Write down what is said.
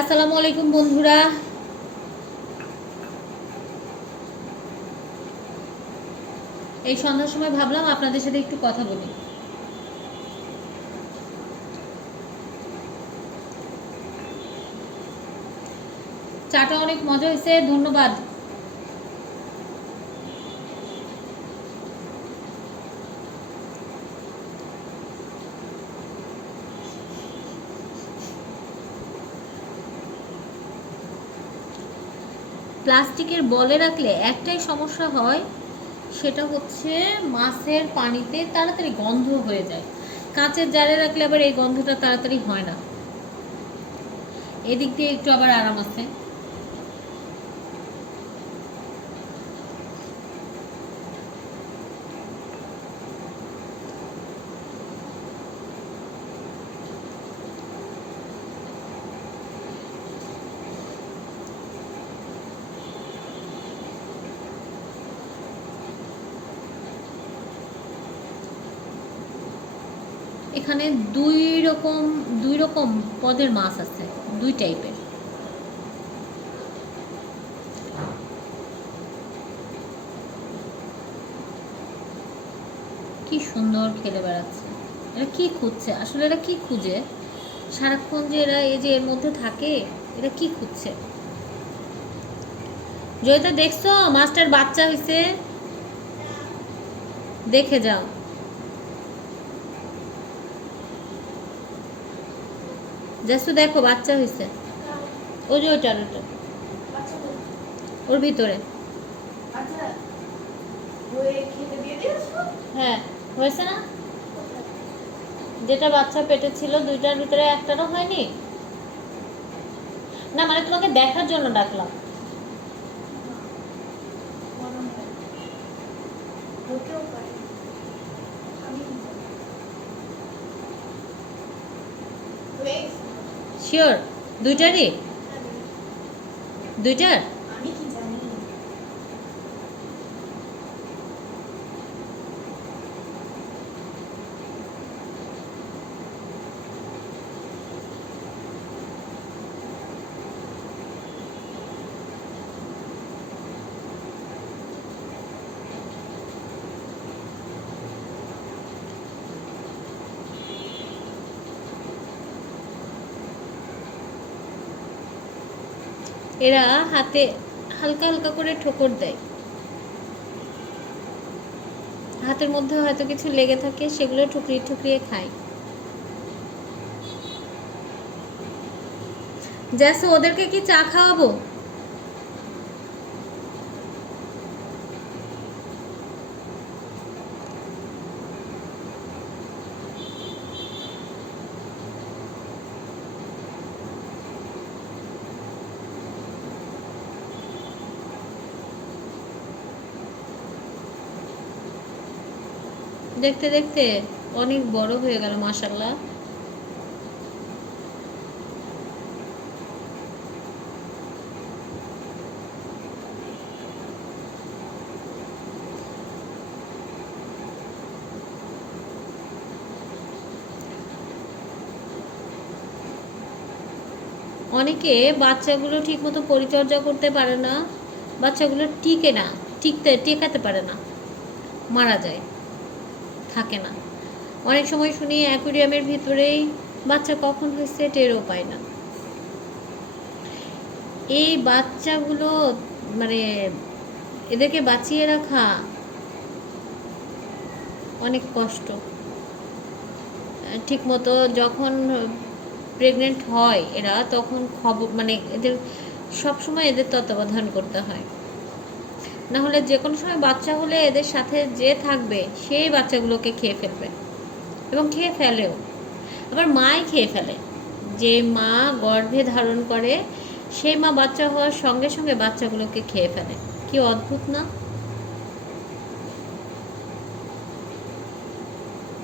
আসসালামু আলাইকুম বন্ধুরা। এই সন্ধ্যার সময় ভাবলাম আপনাদের সাথে একটু কথা বলি। চাটা অনেক মজা হয়েছে, ধন্যবাদ। প্লাস্টিকের বলে রাখলে একটাই সমস্যা হয়, সেটা হচ্ছে মাছের পানিতে তাড়াতাড়ি গন্ধ হয়ে যায়। কাঁচের জারে রাখলে আবার এই গন্ধটা তাড়াতাড়ি হয় না, এদিক দিয়ে একটু আবার আরাম আছে। এখানে দুই রকম পদের মাছ আছে, দুই টাইপের। কি সুন্দর খেলে বেড়াচ্ছে। এরা কি খুঁজছে আসলে, এরা কি খুঁজে সারাক্ষণ যে এরা এই যে এর মধ্যে থাকে, এরা কি খুঁজছে? জয়িতা দেখছো মাছটার বাচ্চা হয়েছে? দেখে যাও। জাসু দেখো বাচ্চা হয়েছে। ওই যে ওইটার ওটা ওর ভিতরে। হ্যাঁ, হয়েছে না? যেটা বাচ্চা পেটে ছিল দুইটার ভিতরে একটারও হয়নি। না মানে তোমাকে দেখার জন্য ডাকলাম। শিওর দুইটারই? দুইটার? এরা হাতে হালকা হালকা করে ঠোকর দেয়, হাতের মধ্যে হয়তো কিছু লেগে থাকে, সেগুলো ঠুকরিয়ে ঠুকরিয়ে খায়। জাসু ওদেরকে কি চা খাওয়াবো? দেখতে দেখতে অনেক বড় হয়ে গেল মাশাআল্লাহ। অনেকে বাচ্চাগুলো ঠিকমতো পরিচর্যা করতে পারে না, বাচ্চাগুলো টিকে না, টেকাতে পারে না, মারা যায়, থাকে না। অনেক সময় শুনি অ্যাকুরিয়ামের ভিতরেই বাচ্চা কখন হয়েছে টেরও পায় না। এই বাচ্চাগুলো মানে এদেরকে বাঁচিয়ে রাখা অনেক কষ্ট। ঠিকমতো যখন প্রেগনেন্ট হয় এরা, তখন খবর মানে এদের সবসময় এদের তত্ত্বাবধান করতে হয়, না হলে যে কোনো সময় বাচ্চা হলে এদের সাথে যে থাকবে সেই বাচ্চাগুলোকে খেয়ে ফেলবে, এবং খেয়ে ফেলেও। আবার মাই খেয়ে ফেলে, যে মা গর্ভে ধারণ করে সেই মা বাচ্চা হওয়ার সঙ্গে সঙ্গে বাচ্চাগুলোকে খেয়ে ফেলে। কি অদ্ভুত না?